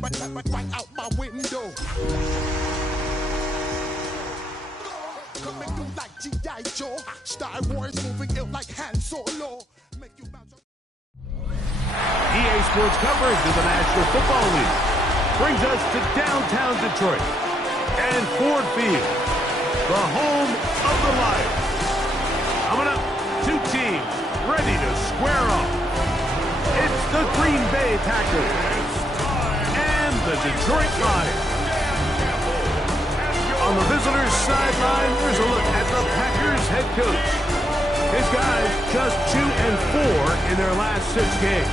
right out my window. Coming through like G.I. Joe. Star Wars moving ill like Han Solo. Make you bounce. EA Sports coverage of the National Football League brings us to downtown Detroit and Ford Field, the home of the Lions. Coming up, two teams ready to square off. It's the Green Bay Packers and the Detroit Lions. On the visitors' sideline, there's a look at the Packers head coach. His guys just 2-4 in their last 6 games.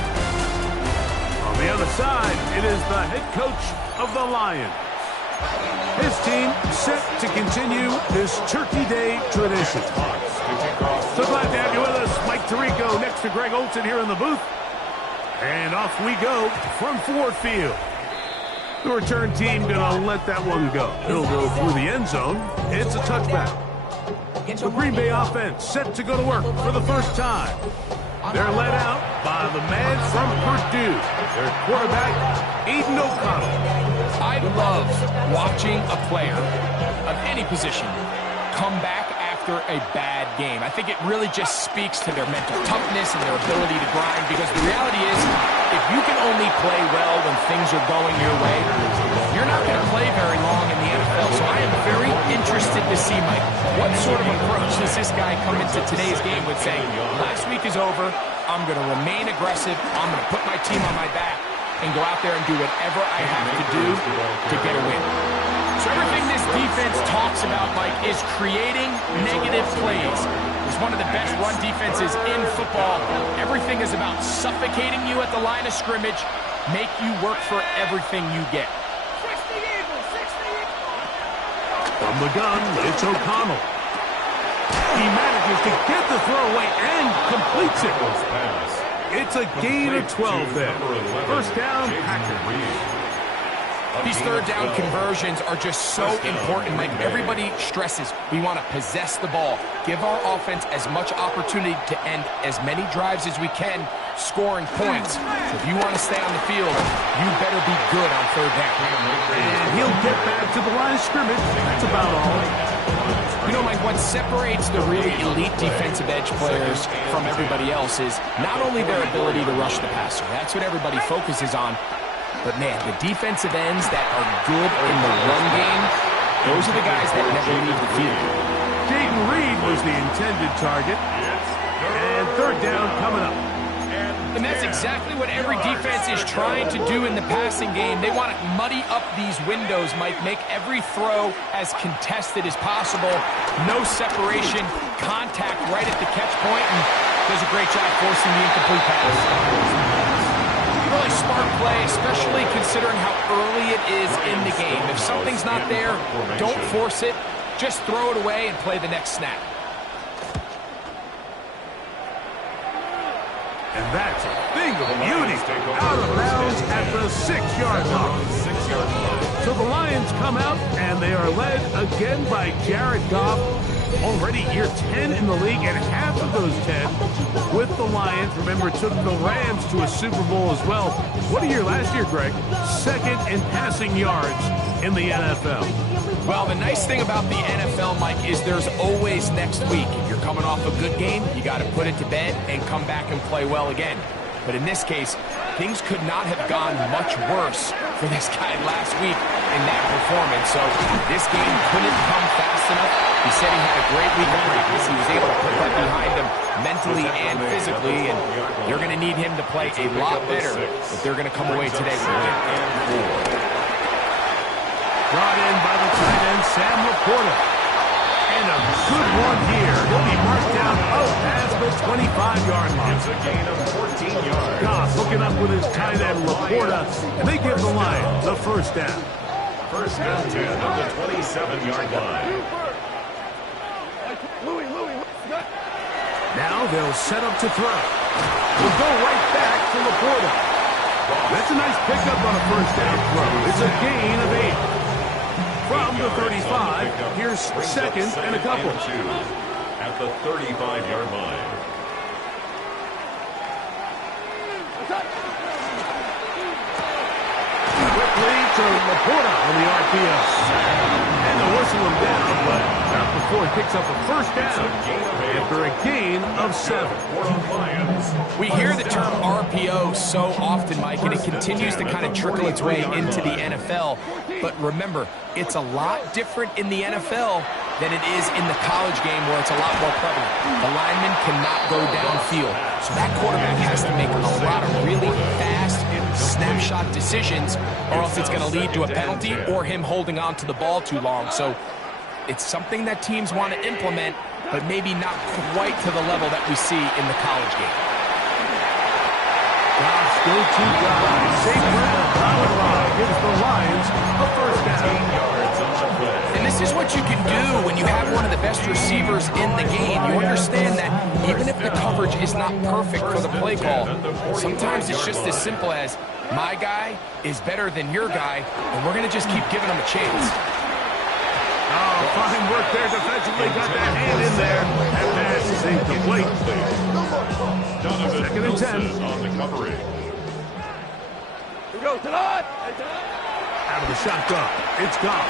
On the other side, it is the head coach of the Lions. His team set to continue this Turkey Day tradition. So glad to have you with us. Mike Tirico next to Greg Olsen here in the booth. And off we go from Ford Field. The return team gonna let that one go. It'll go through the end zone. It's a touchback. The Green Bay offense set to go to work for the first time. They're led out by the man from Purdue, their quarterback, Aiden O'Connell. I love watching a player of any position come back after a bad game. I think it really just speaks to their mental toughness and their ability to grind, because the reality is, if you can only play well when things are going your way, you're not going to play very long in the NFL. So I am very interested to see, Mike, what sort of approach does this guy come into today's game with, saying, last week is over, I'm going to remain aggressive, I'm going to put my team on my back and go out there and do whatever I have to do to get a win. So everything this defense talks about, Mike, is creating negative plays. It's one of the best run defenses in football. Everything is about suffocating you at the line of scrimmage, make you work for everything you get. From the gun, it's O'Connell. He manages to get the throw away and completes it. It's a gain of 12 there. First down, Packers. These third down conversions are just so important. Like everybody stresses, we want to possess the ball, give our offense as much opportunity to end as many drives as we can, scoring points. So if you want to stay on the field, you better be good on third down. And he'll get back to the line of scrimmage. That's about all. You know, Mike, what separates the really elite defensive edge players from everybody else is not only their ability to rush the passer. That's what everybody focuses on. But, man, the defensive ends that are good in the run game, those are the guys that never leave the field. Jayden Reed was the intended target. And third down coming up. And that's exactly what every defense is trying to do in the passing game. They want to muddy up these windows, Mike, make every throw as contested as possible. No separation, contact right at the catch point, and does a great job forcing the incomplete pass. Really smart play, especially considering how early it is in the game. If something's not there, don't force it. Just throw it away and play the next snap. And that's a thing of beauty. Out of bounds at the 6-yard line. So the Lions come out, and they are led again by Jared Goff. Already year 10 in the league, and half of those 10 with the Lions. Remember, took the Rams to a Super Bowl as well. What a year last year, Greg. Second in passing yards in the NFL. Well, the nice thing about the NFL, Mike, is there's always next week. If you're coming off a good game, you got to put it to bed and come back and play well again. But in this case, things could not have gone much worse for this guy last week in that performance. So this game couldn't come fast enough. He said he had a great week of practice. He was able to put that behind him mentally and physically, and they're going to need him to play a lot better if they're going to come away today with a win. Brought in by the tight end, Sam Laporta. And a good one here. He'll be marked down past the 25-yard line. It's a gain of 14 yards. Goff hooking up with his tight end, Laporta, and they give the Lions the first down. First down 10 on the 27-yard line. Now they'll set up to throw. We'll go right back to Laporta. That's a nice pickup on a first down throw. It's a gain of 8. From the 35, here's second and a couple. At the 35-yard line. quickly to Laporta on the RPO. And they'll whistle him down, but not before he picks up a first down after a gain of 7. We hear the term RPO so often, Mike, and it continues to kind of trickle its way into the NFL. But remember, it's a lot different in the NFL than it is in the college game where it's a lot more prevalent. The lineman cannot go downfield. So that quarterback has to make a lot of really fast snapshot decisions, or else it's going to lead to a penalty or him holding on to the ball too long. So it's something that teams want to implement, but maybe not quite to the level that we see in the college game. Goff's go-to guy, safe ground, Amon-Ra gives the Lions a first down. And this is what you can do when you have one of the best receivers in the game. You understand that even if the coverage is not perfect for the play call, sometimes it's just as simple as, my guy is better than your guy, and we're going to just keep giving him a chance. Oh, fine work there defensively. Got that hand in there. That pass is incomplete. Second and 10. On the coverage. Here we go, tonight. Out of the shotgun. It's Goff.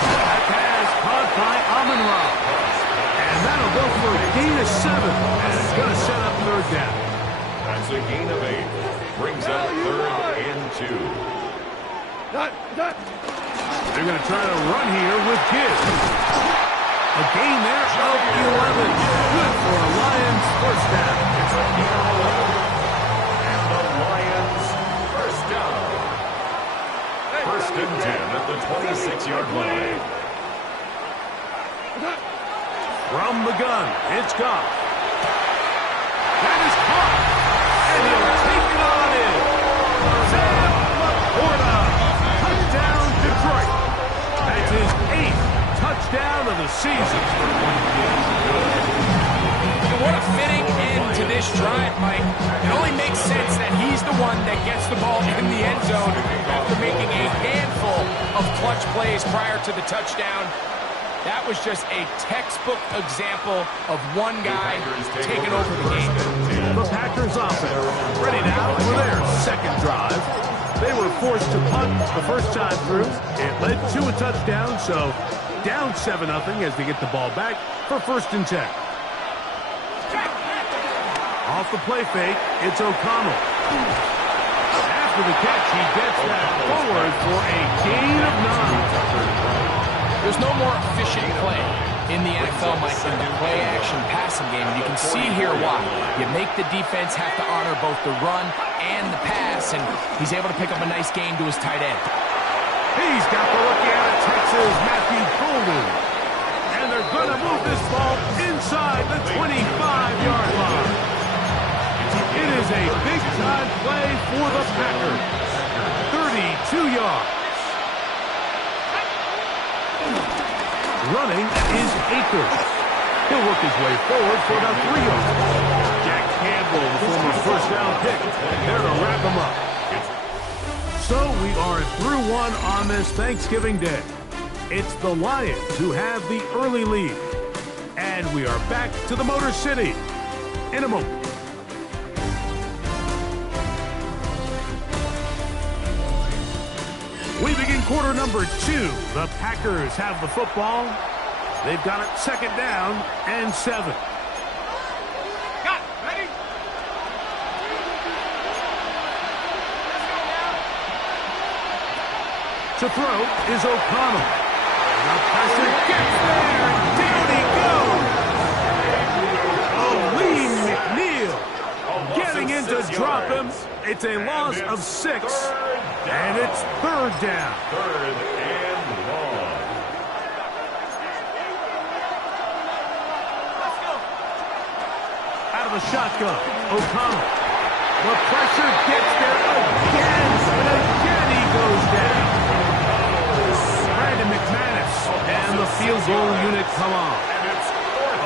That pass caught by Amon-Ra. And that'll go for a gain of 7. And it's going to set up third down. That's a gain of 8. Brings up 3rd and 2. They're going to try to run here with Gibbs. A gain there of 11. Good for a Lions first down. It's a gain of 11. And the Lions first down. 1st and 10 at the 26-yard line. From the gun, it's Goff. That is caught. And he'll take it on in. Sam Laporta. Touchdown, Detroit. That's his 8th touchdown of the season. What a fitting end to this drive, Mike. It only makes sense that he's the one that gets the ball in the end zone after making a handful of clutch plays prior to the touchdown. That was just a textbook example of one guy taking over the game. The Packers offense ready now for their second drive. They were forced to punt the first time through. It led to a touchdown, so down 7-0 as they get the ball back for 1st and 10. Off the play fake, it's O'Connell. After the catch, he gets that forward for a gain of 9. There's no more efficient play in the NFL, Mike, than the play-action passing game. And you can see here why. You make the defense have to honor both the run and the pass, and he's able to pick up a nice gain to his tight end. He's got the rookie out of Texas, Matthew Golden. And they're going to move this ball inside the 25-yard line. It is a big-time play for the Packers. 32 yards. Running is Akers. He'll work his way forward for about 3 yards. Jack Campbell, the former first-down pick, there to wrap him up. So we are through one on this Thanksgiving Day. It's the Lions who have the early lead. And we are back to the Motor City in a moment. We begin quarter number 2. The Packers have the football. They've got it 2nd down and 7. Got it. Ready? To throw is O'Connell. The pressure gets there, and down he goes. Lee McNeil getting in to drop him. It's a loss of 6. And it's 3rd down. 3rd and long. Out of the shotgun, O'Connell. The pressure gets there again, and again he goes down. Brandon McManus and the field goal unit come on.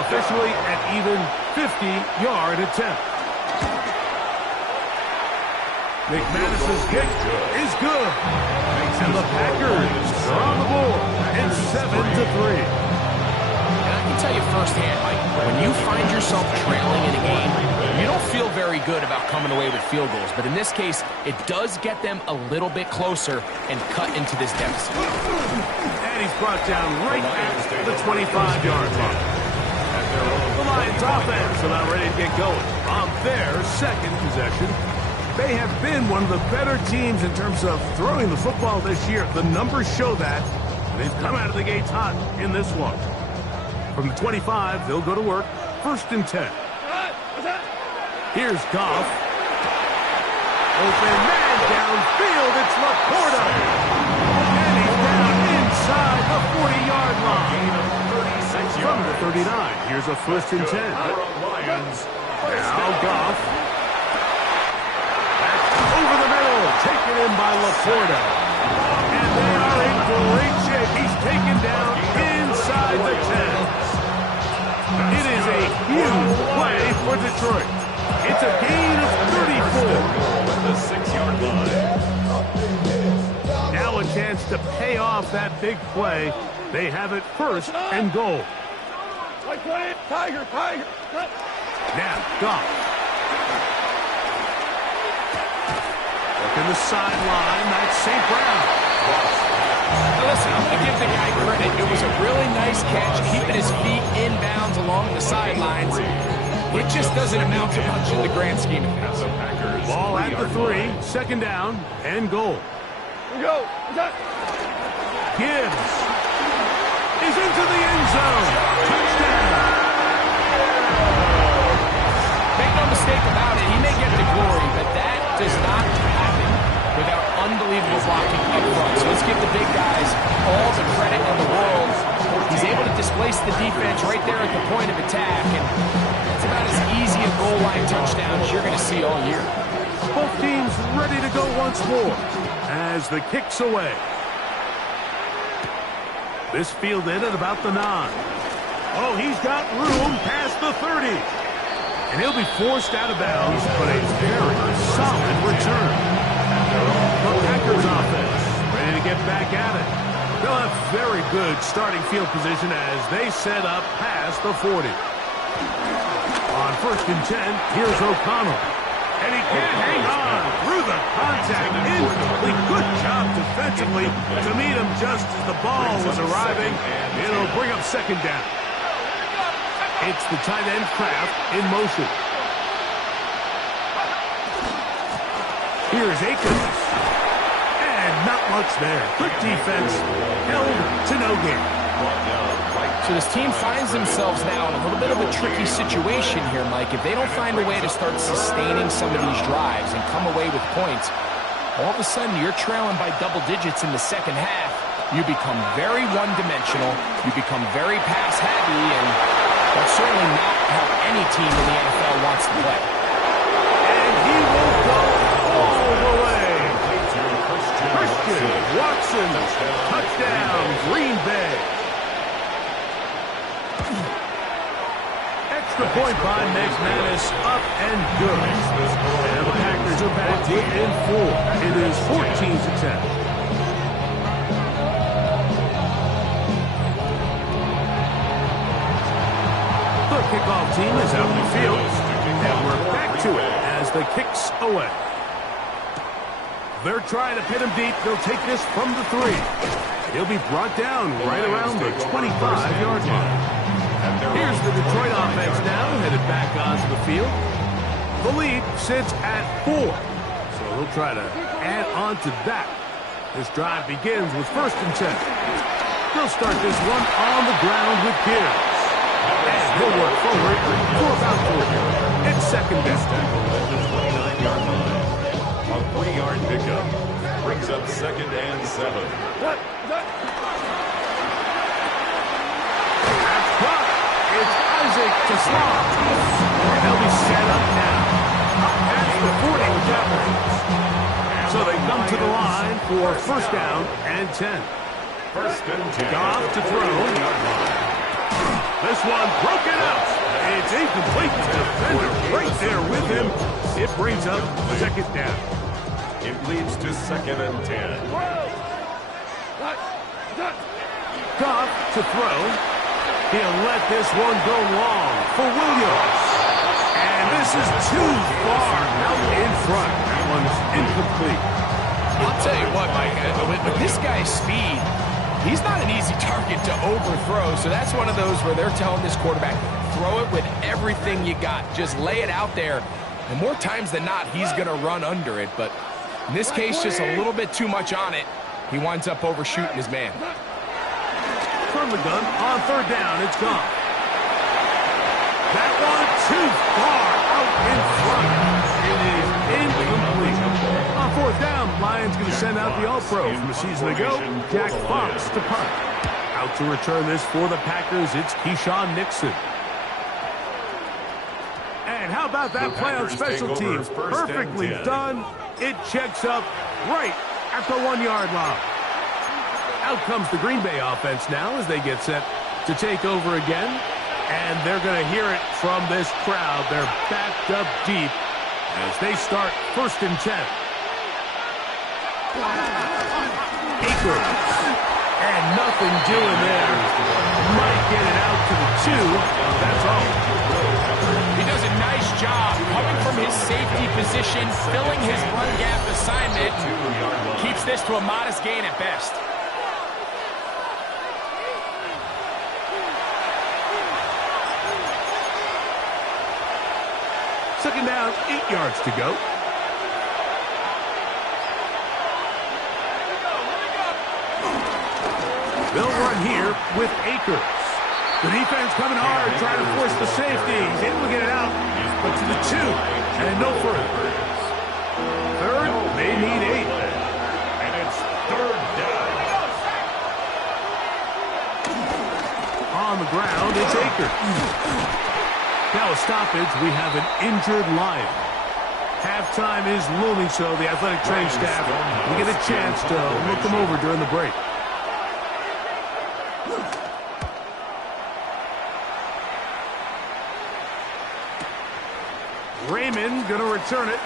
Officially an even 50-yard attempt. McManus's kick is good. And the Packers are on the board. It's 7-3. And I can tell you firsthand, Mike, when you find yourself trailing in a game, You don't feel very good about coming away with field goals, but in this case, it does get them a little bit closer and cut into this deficit. And he's brought down right at the 25-yard line. The Lions offense are now ready to get going on their second possession. They have been one of the better teams in terms of throwing the football this year. The numbers show that. They've come out of the gates hot in this one. From the 25, they'll go to work. 1st and 10. Here's Goff. Open man downfield. It's Laporta. And he's down inside the 40-yard line. From the 39, here's a 1st and 10. Now Goff. Over the middle, taken in by Laporta. And they are in great shape. He's taken down inside the 10. It is a huge play for Detroit. It's a gain of 34. The 6-yard line. Now a chance to pay off that big play. They have it 1st and goal. Tiger. Now, Goff. Working the sideline, that's St. Brown. Now listen, I'm going to give the guy credit. It was a really nice catch, keeping his feet inbounds along the sidelines. It just doesn't amount to much in the grand scheme of things. Ball at the 3, 2nd down, and goal. Gibbs is into the end zone. Touchdown. Make no mistake about it, he may get the glory, but that does not happen without unbelievable blocking up front. So let's give the big guys all the credit in the world. He's able to displace the defense right there at the point of attack, and that's about as easy a goal line touchdown as you're going to see all year. Both teams ready to go once more as the kick's away. This fielded at about the 9. Oh, he's got room past the 30. And he'll be forced out of bounds, but a very solid return. The Packers offense ready to get back at it. They'll have very good starting field position as they set up past the 40. On 1st and 10, here's O'Connell. And he can't hang on through the contact. Incomplete. Good job defensively to meet him just as the ball was arriving. It'll bring up 2nd down. It's the tight end Kraft in motion. Here's Akins. And not much there. Good defense. Held to no gain. So this team finds themselves now in a little bit of a tricky situation here, Mike. If they don't find a way to start sustaining some of these drives and come away with points, all of a sudden you're trailing by double digits in the 2nd half. You become very one-dimensional. You become very pass-heavy, and that's certainly not how any team in the NFL wants to play. And he will go all the way. Christian Watson, touchdown, Green Bay. Extra point by McManus, up and good. And the Packers are back within 4. It is 14-10. The kickoff team is out in the field, and we're back to it as the kick's away. They're trying to pin him deep. They'll take this from the 3. He'll be brought down right around the 25-yard line. Here's the Detroit offense now, headed back onto the field. The lead sits at 4, so they'll try to add on to that. This drive begins with 1st and 10. They'll start this one on the ground with Gibbs. And he'll work forward for about 4. It's 2nd down. The 29-yard line. A 3-yard pickup brings up 2nd and 7. It's Isaac to Slot. And they'll be set up now. That's the 40 with that one. So they come to the line for 1st down and 10. 1st and 10. Goff to throw. This one broken out. It's incomplete. Defender right there with him. It brings up 2nd down. It leads to 2nd and 10. Goff to throw. He'll let this one go long for Williams. And And this is too far out in front. That one's incomplete. I'll tell you what, Mike, with this guy's speed, he's not an easy target to overthrow, so that's one of those where they're telling this quarterback, throw it with everything you got. Just lay it out there, and more times than not, he's going to run under it, but in this case, just a little bit too much on it. He winds up overshooting his man. From the gun, on third down, it's gone. That one too far out in front. It is incomplete. On fourth down, Lions going to send out the All-Pro from a season ago, Jack Fox to punt. Out to return this for the Packers, it's Keyshawn Nixon. And how about that play on special teams? Perfectly done. It checks up right at the 1-yard line. Out comes the Green Bay offense now as they get set to take over again. And they're going to hear it from this crowd. They're backed up deep as they start 1st and 10. Akers. And nothing doing there. Might get it out to the 2. That's all. He does a nice job coming from his safety position, filling his run gap assignment. Keeps this to a modest gain at best. Second down, 8 yards to go. They'll run here with Akers. The defense coming hard, trying to force the safety. He's able to get it out, but to the 2, and no further. Third, they need 8. And it's 3rd down. On the ground, it's Akers. Now a stoppage, we have an injured Lion. Halftime is looming, so the athletic training staff will get a chance to look them over during the break. Raymond going to return it.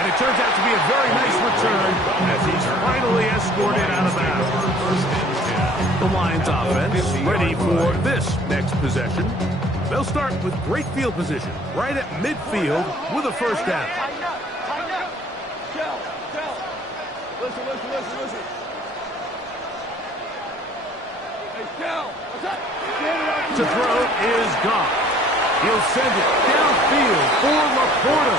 And it turns out to be a very nice return as he's finally escorted out of bounds. The Lions offense ready for this next possession. They'll start with great field position right at midfield with a 1st down. Tighten up. Kel. Listen. Hey, Kel. To throw is gone. He'll send it downfield for Laporta.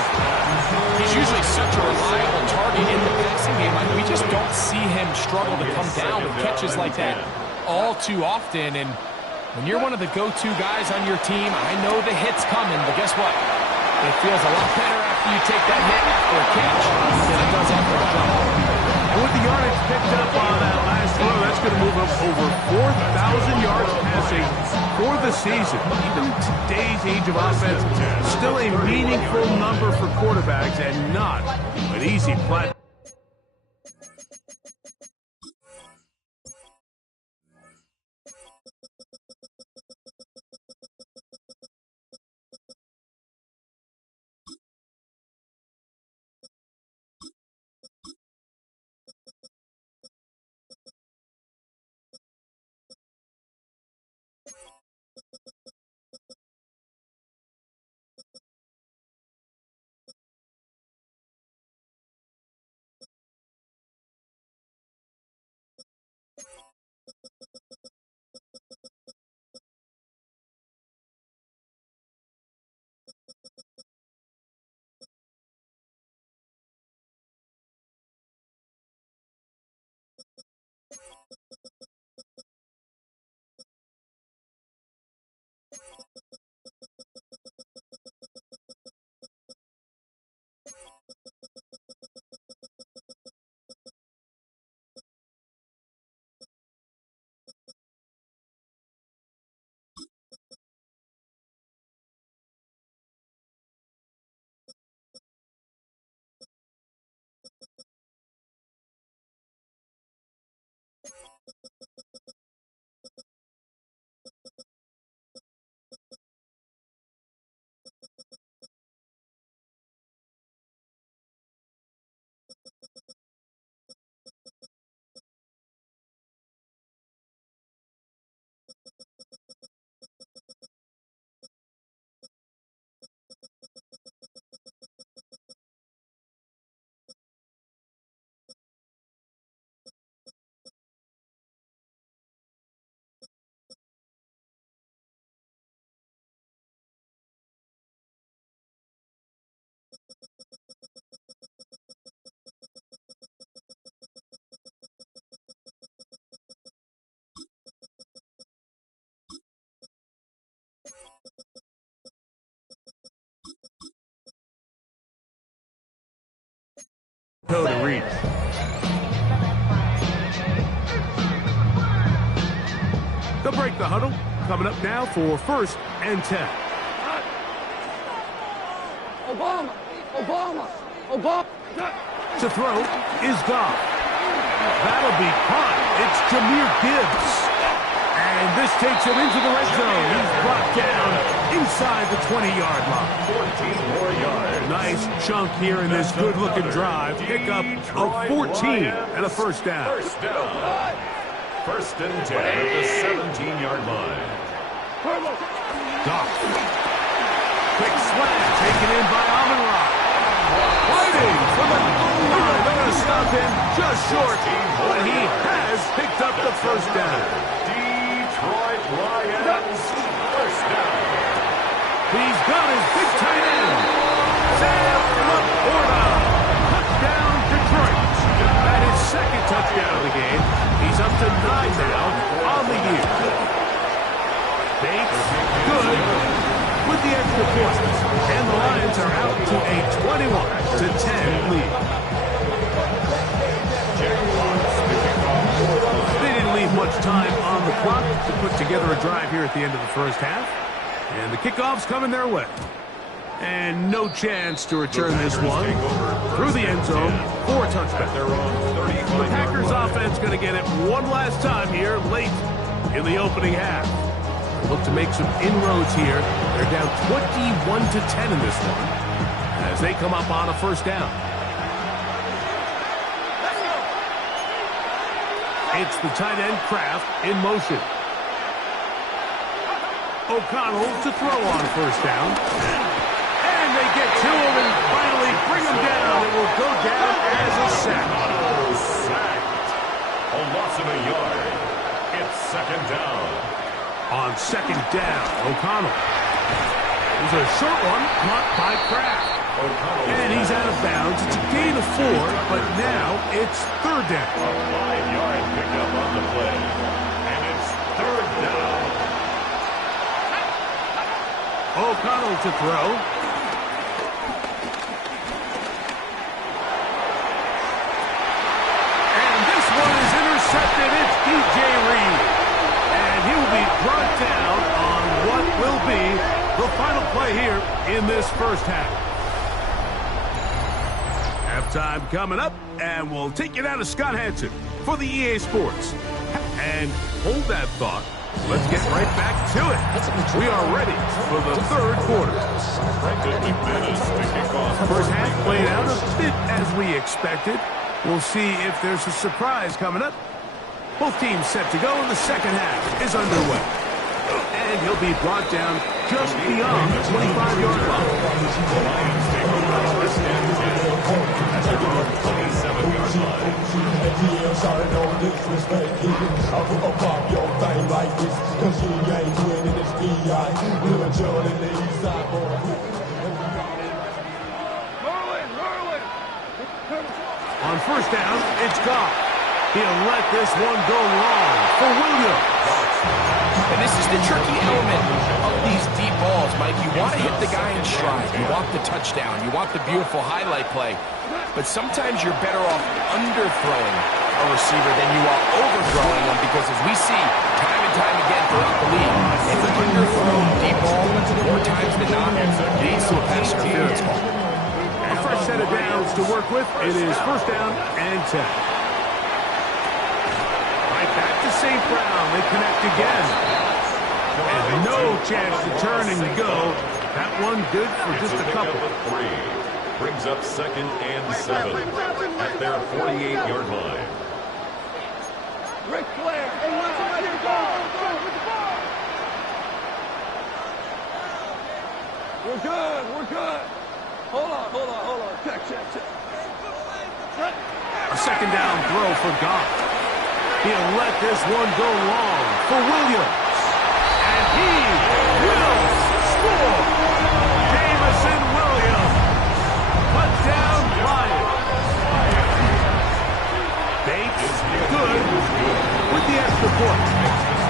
He's usually such a reliable target in the passing game. We just don't see him struggle to come down with catches like that all too often. And when you're one of the go-to guys on your team, I know the hit's coming, but guess what? It feels a lot better after you take that hit after a catch than it does after a jump. And with the yardage picked up on that last throw, that's going to move up over 4,000 yards passing for the season. Even today's age of offense, still a meaningful number for quarterbacks and not an easy platform. toe to reach. They'll break the huddle. Coming up now for 1st and 10. Obama. To throw is Goff. That'll be caught. It's Jahmyr Gibbs. And this takes him into the red zone. He's brought down inside the 20-yard line. 14 more yards. Nice chunk here in this good-looking drive. Pick up of 14 and a first down. First down. 1st and 10 at the 17-yard line. Goff. Quick slant taken in by Amon-Ra. Waiting for the line. They're going to stop him just short, but he has picked up the first down. Detroit Lions, first down. He's got his big tight end, Sam Laporta. Touchdown, Detroit. That is 2nd touchdown of the game. He's up to 9 now on the year. Bates, good with the extra point. And the Lions are out to a 21-10 lead. They didn't leave much time on the clock to put together a drive here at the end of the first half. And the kickoff's coming their way. And no chance to return this one through the end zone for a touchback. The Packers offense going to get it one last time here late in the opening half. Look to make some inroads here. They're down 21-10 in this one as they come up on a first down. It's the tight end Kraft in motion. O'Connell to throw on first down. And they get to him and finally bring him down. It will go down as a sack. Sacked. A loss of a yard. It's 2nd down. On 2nd down, O'Connell. There's a short one caught by Kraft. And he's out of bounds. It's a gain of 4, but now it's 3rd down. A 5-yard pickup on the play. And it's 3rd down. O'Connell to throw. And this one is intercepted. It's DJ Reed. And he will be brought down on what will be the final play here in this first half. Halftime coming up, and we'll take you down to Scott Hanson for the EA Sports. And hold that thought. Let's get right back to it. We are ready for the 3rd quarter. First half played out a bit as we expected. We'll see if there's a surprise coming up. Both teams set to go, and the second half is underway. And he'll be brought down just beyond the 25-yard line. The Lions take over first and 10 at their own 27-yard line. On first down, it's Goff. He'll let this one go long for Williams. And this is the tricky element of these deep balls, Mike. You want to hit the guy in stride. You want the touchdown. You want the beautiful highlight play. But sometimes you're better off underthrowing a receiver than you are overthrowing one, because as we see time and time again throughout the league, an underthrown deep ball, more times than not, leads to a pass interference call. A fresh set of downs to work with. It is first down and 10. Right back to St. Brown. They connect again. And no chance to turn and go. That one good for just a couple. 3 brings up 2nd and 7 at their 48-yard line. Ric Flair. Hey, let's go with the ball. We're good. We're good. Hold on. Check. A second down throw for Goff. He'll let this one go long for Williams. And he will score. Jamison Williams. Touchdown Lions. Bates good with the extra point.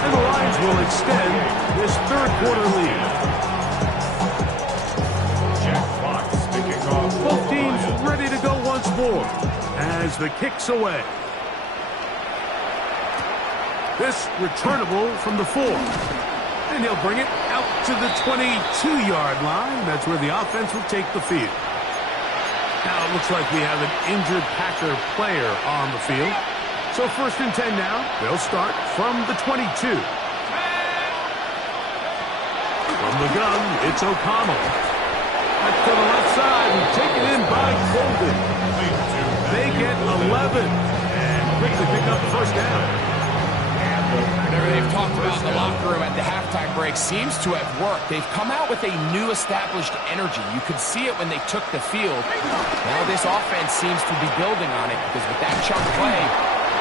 And the Lions will extend this 3rd quarter lead. Jack Fox picking off. Both teams ready to go once more. as the kick's away. This returnable from the 4. And he'll bring it out to the 22-yard line. That's where the offense will take the field. Now it looks like we have an injured Packer player on the field. So 1st and 10 now. They'll start from the 22. From the gun, it's O'Connell. Back to the left side and taken in by Golden. They get 11 and quickly pick up the 1st down. Whatever they've talked about in the locker room at the halftime break seems to have worked. They've come out with a new established energy. You could see it when they took the field. Now this offense seems to be building on it because with that chunk play,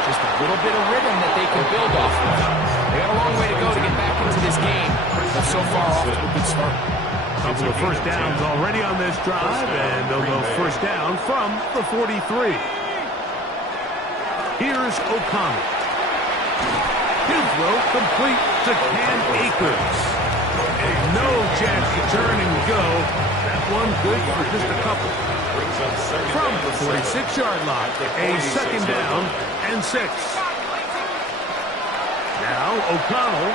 just a little bit of rhythm that they can build off of. They got a long way to go to get back into this game, but so far off to a good start. Couple of 1st downs already on this drive, and they'll go 1st down from the 43. Here's O'Connell. His throw complete to Cam Akers. And no chance to turn and go. That one good for just a couple. From the 46-yard line, a 2nd down and 6. Now O'Connell.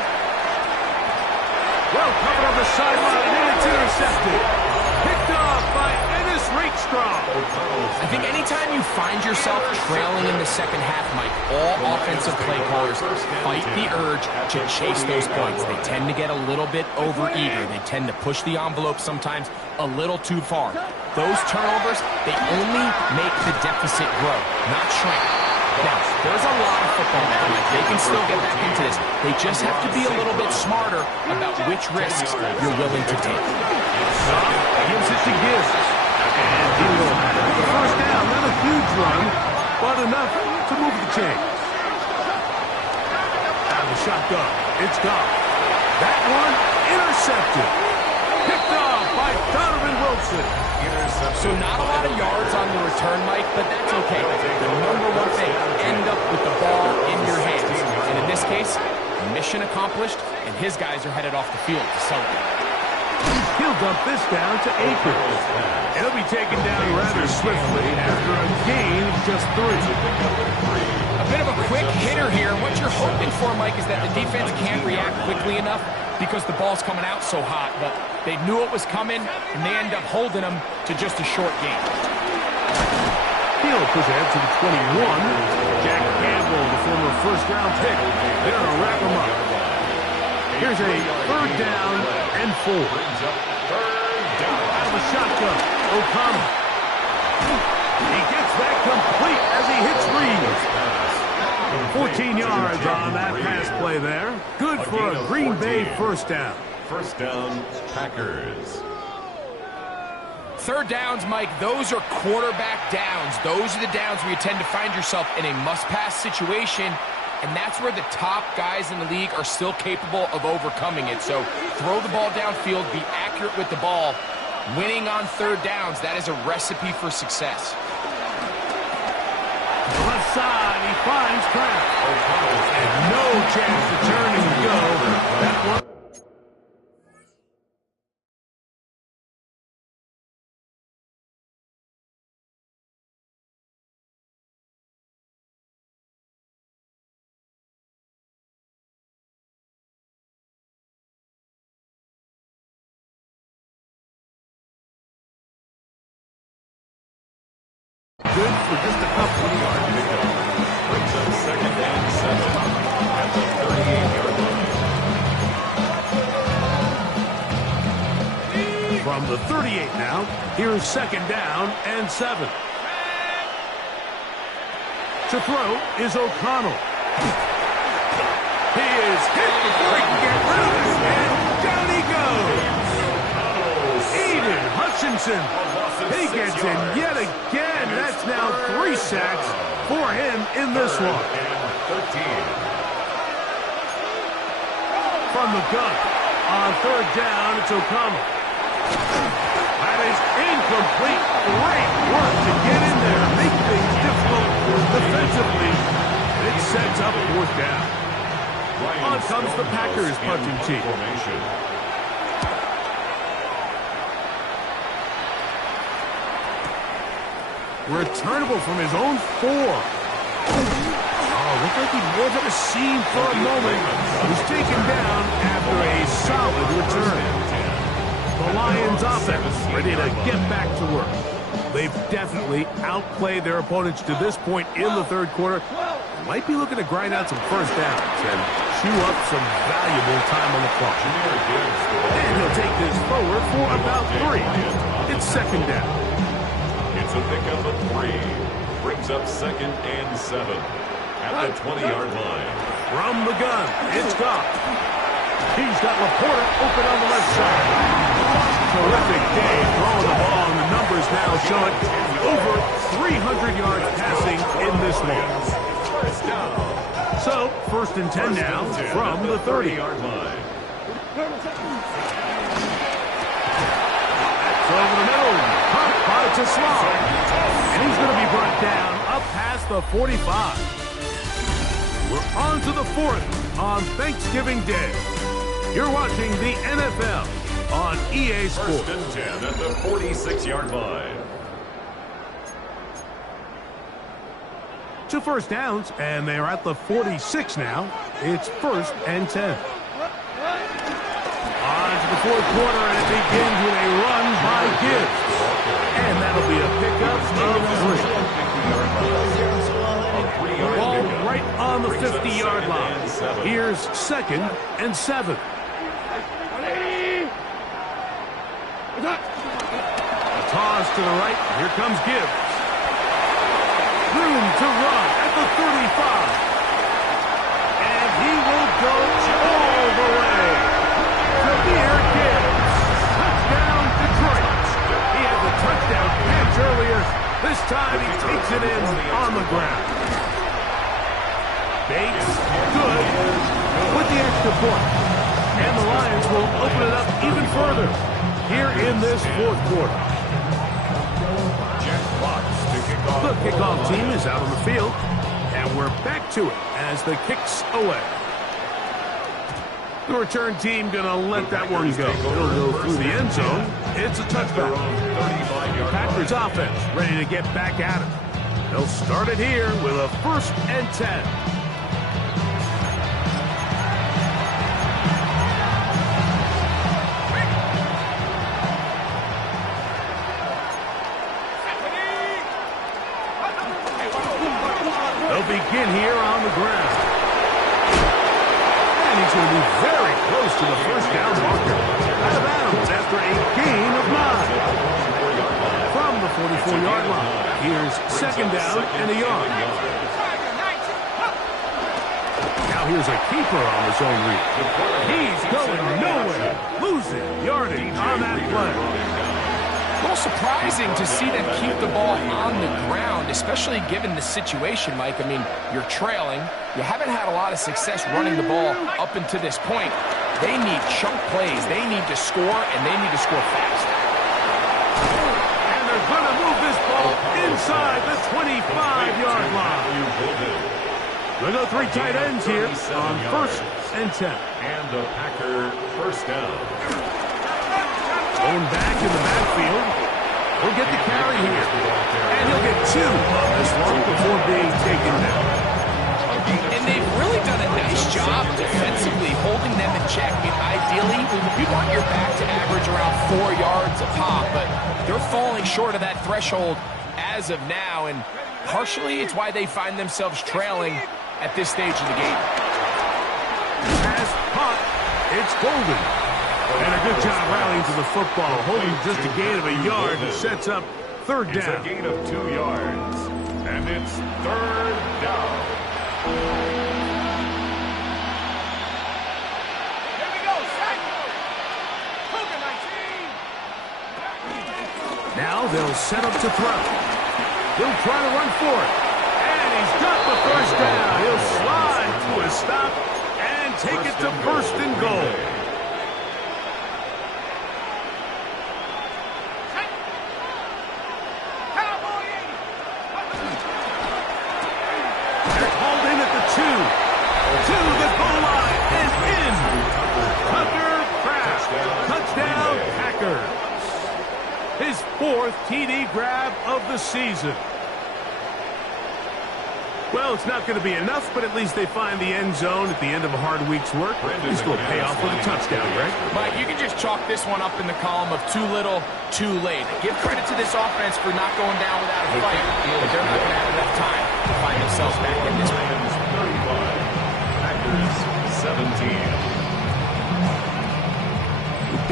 Well covered on the sideline, and it's intercepted. Picked off by Ennis Rakestraw. I think anytime you find yourself trailing in the 2nd half, Mike, all offensive play callers fight the urge to chase those points. They tend to get a little bit overeager. They tend to push the envelope sometimes a little too far. Those turnovers, they only make the deficit grow, not shrink. Now, there's a lot of football there, Mike. They can still get back into this. They just have to be a little bit smarter about which risks you're willing to take. Gives it to Gibbs. And he will have the 1st down. Not a huge run, but enough to move the chains. Out of the shotgun. It's gone. That one intercepted. Picked off by Donovan Wilson. So not a lot of yards on the return, Mike, but that's okay. The number one thing, end up with the ball in your hands. And in this case, mission accomplished, and his guys are headed off the field to celebrate. He'll dump this down to Akers. He'll be taken down rather swiftly after a gain of just 3. A bit of a quick hitter here. What you're hoping for, Mike, is that the defense can't react quickly enough because the ball's coming out so hot. But they knew it was coming, and they end up holding them to just a short gain. He'll push ahead to the 21. Jack Campbell, the former 1st-round pick. They're going to wrap him up. Here's a 3rd down and 4. Out of the shotgun, O'Connell. He gets that complete as he hits Reeves. 14 yards on that pass play there. Good for a Green Bay 1st down. 1st down, Packers. 3rd downs, Mike, those are quarterback downs. Those are the downs where you tend to find yourself in a must-pass situation, and that's where the top guys in the league are still capable of overcoming it. So throw the ball downfield, be accurate with the ball. Winning on 3rd downs, that is a recipe for success. Left side, he finds Kraft. And no chance to turn and go. That one. Good for just a couple of yards. Brings up 2nd and 7 at the 38-yard line. From the 38 now, here's 2nd down and 7. To throw is O'Connell. He is hit before he can get rid of it, and down he goes. Aiden Hutchinson. He gets in yet again. That's now 3 sacks for him in this one. From the gun, on 3rd down, it's O'Connell. That is incomplete. Great work to get in there, make things difficult defensively. And it sets up 4th down. On comes the Packers punting team. returnable from his own 4. Oh, looked like he may have hit a seam for a moment. He's taken down after a solid return. The Lions offense ready to get back to work. They've definitely outplayed their opponents to this point in the third quarter. Might be looking to grind out some first downs and chew up some valuable time on the clock. And he'll take this forward for about 3. It's second down. It's a pickup of 3. Brings up 2nd and 7 at the 20-yard line. From the gun, it's Goff. He's got Laporta open on the left side. Terrific day throwing the ball, and the numbers now showing over 300 yards passing in this one. First down. So, 1st and 10 now from the 30-yard line. That's over the middle. Caught by Tesla. And he's going to be brought down up past the 45. We're on to the 4th on Thanksgiving Day. You're watching the NFL on EA Sports. 1st and 10 at the 46-yard line. 2 first downs, and they're at the 46 now. It's 1st and 10. On to the 4th quarter, and it begins with a run by Gibbs. And that'll be a pickup of 3. Ball right on the 50-yard line. Here's 2nd and 7. A toss to the right. Here comes Gibbs. Room to run at the 35. And he will go all the way. Jahmyr Gibbs. Touchdown, Detroit. He had the touchdown catch earlier. This time he takes it in on the ground. Bates, good, with the extra point. And the Lions will open it up even further here in this 4th quarter. The kickoff team is out on the field, and we're back to it as the kick's away. The return team going to let that one go. It'll go through the end zone. It's a touchback. Packers offense ready to get back at it. They'll start it here with a 1st and 10. They'll begin here on the ground. And he's going to be very close to the 1st down marker. Out of bounds after a gain of 9. From the 44-yard line, here's 2nd down and a yard. Now here's a keeper on his own read. He's going nowhere. Losing yardage on that play. A little surprising to see them keep the ball on the ground, especially given the situation, Mike. I mean, you're trailing. You haven't had a lot of success running the ball up until this point. They need chunk plays. They need to score, and they need to score fast. And they're going to move this ball inside the 25-yard line. We'll go 3 tight ends here on 1st and 10. And the Packer 1st down. Going back in the backfield. He'll get the carry here. And he'll get 2 on this one before being taken down. And they've really done a nice job defensively holding them in check. I mean, ideally, you want your back to average around 4 yards a pop, but they're falling short of that threshold as of now, and partially it's why they find themselves trailing at this stage of the game. Pass caught. It's Golden. And a good job rallying to the football, holding just a gain of a yard and sets up 3rd down. It's a gain of 2 yards, and it's 3rd down. Here we go, set. Now they'll set up to throw. He'll try to run for it. And he's got the 1st down. He'll slide to a stop and take it to 1st and goal. His 4th TD grab of the season. Well, it's not going to be enough, but at least they find the end zone at the end of a hard week's work. It's going to pay off with a touchdown, Greg. Mike, you can just chalk this one up in the column of too little, too late. Give credit to this offense for not going down without a fight, but they're not going to have enough time to find themselves back in this one. 35, Packers 17.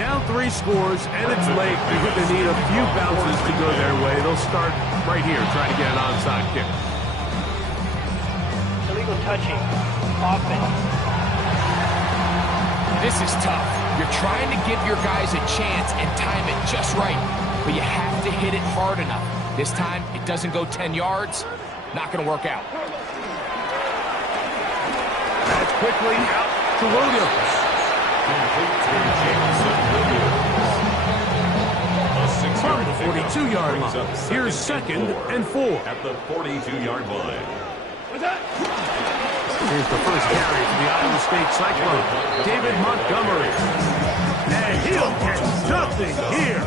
Down 3 scores, and it's late. They need a few bounces to go their way. They'll start right here, trying to get an onside kick. Illegal touching. Offense. This is tough. You're trying to give your guys a chance and time it just right, but you have to hit it hard enough. This time, it doesn't go 10 yards. Not going to work out. That's quickly out to Williams. From the 42-yard line. Here's 2nd and 4. At the 42-yard line. Here's the first carry for the Iowa State Cyclone, David Montgomery. And he'll get nothing here.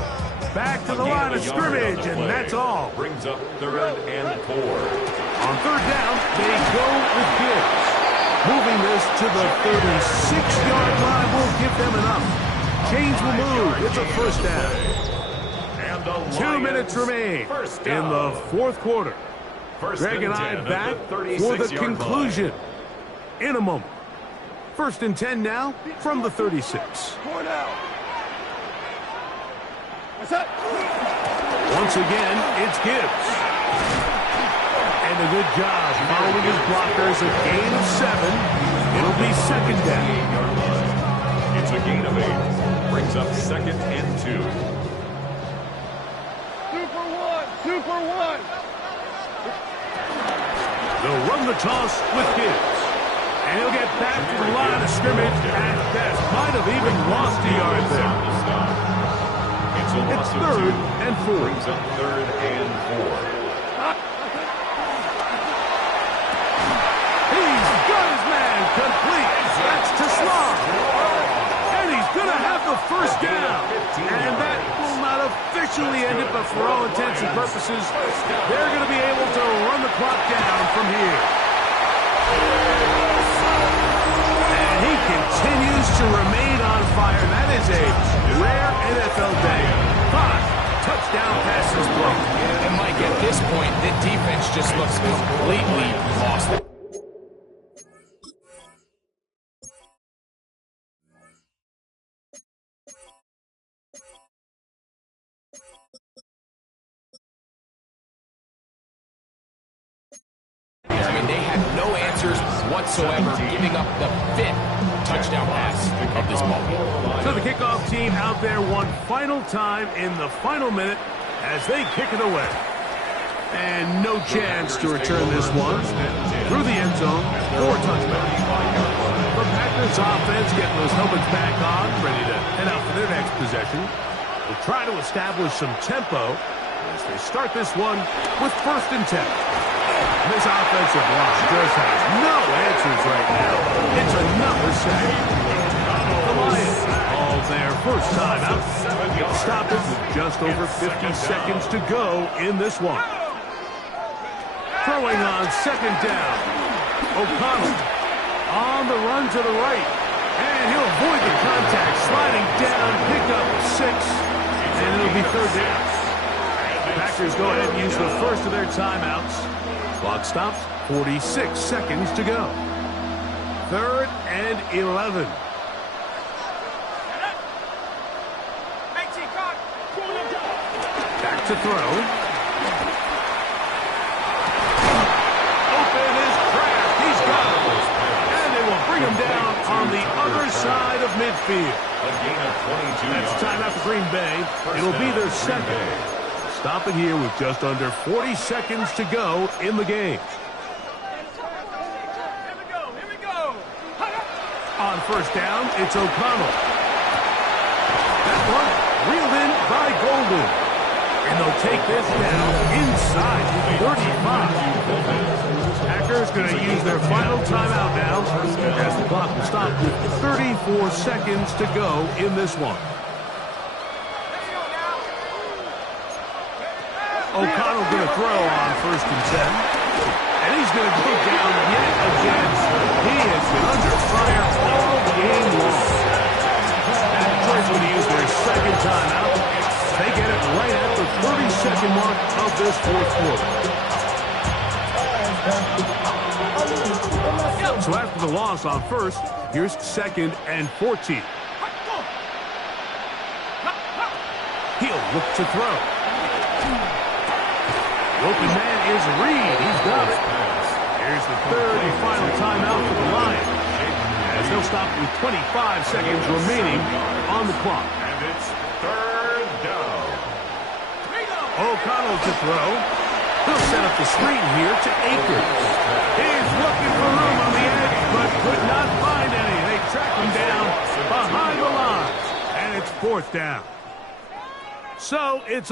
Back to the line of scrimmage, and that's all. Brings up 3rd and 4. On 3rd down, they go with Gibbs. Moving this to the 36-yard line will give them enough. Chains will move. It's a first down. 2 minutes remain in the 4th quarter. Greg and I back for the conclusion in a moment. 1st and 10 now from the 36. Once again, it's Gibbs. And a good job following his blockers. A gain of 7. It'll be 2nd down. It's a gain of 8. Brings up 2nd and 2. 2 for 1. 2 for 1. They'll run the toss with Gibbs. And he'll get back to the line of scrimmage at best. Might have even lost a yard there. It's 3rd and 4. Brings up 3rd and 4. Complete. That's to Sloan. And he's going to have the first down. And that will not officially end it, but for all intents and purposes, they're going to be able to run the clock down from here. And he continues to remain on fire. That is a rare NFL day. 5 touchdown passes blown. And Mike, at this point, the defense just looks completely lost. I mean, they had no answers whatsoever, giving up the 5th touchdown pass of this ball game. So the kickoff team out there one final time in the final minute as they kick it away. And no chance to return this one through the end zone for a touchdown. The Packers offense getting those helmets back on, ready to head out for their next possession. They'll try to establish some tempo as they start this one with 1st and 10. This offensive line just has no answers right now. It's another sack. The Lions call their first timeout. Stop it with just over 50 seconds to go in this one. Throwing on 2nd down. O'Connell on the run to the right. And he'll avoid the contact. Sliding down, pick up 6. And it'll be 3rd down. Packers go ahead and use the first of their timeouts. Clock stops, 46 seconds to go. 3rd and 11. Back to throw. Open is Kraft. He's got it. And they will bring him down on the other side of midfield. A gain of 22 That's timeout for Green Bay. It'll be their 2nd. Stop it here with just under 40 seconds to go in the game. Here we go. On 1st down, it's O'Connell. That one reeled in by Golden. And they'll take this down inside the 35. Packers going to use their final timeout now as the clock will stop with 34 seconds to go in this one. O'Connell going to throw on 1st and 10. And he's going to go down yet again. He has been under fire all game long. And Detroit's going to use their second timeout. They get it right at the 30-second mark of this fourth quarter. So after the loss on first, here's 2nd and 14. He'll look to throw. The open man is Reed. He's got it. Here's the third and final timeout for the Lions, as they'll stop with 25 seconds remaining on the clock. And it's 3rd down. O'Connell to throw. He'll set up the screen here to Akers. He's looking for room on the edge, but could not find any. They track him down behind the line, and it's 4th down. So it's a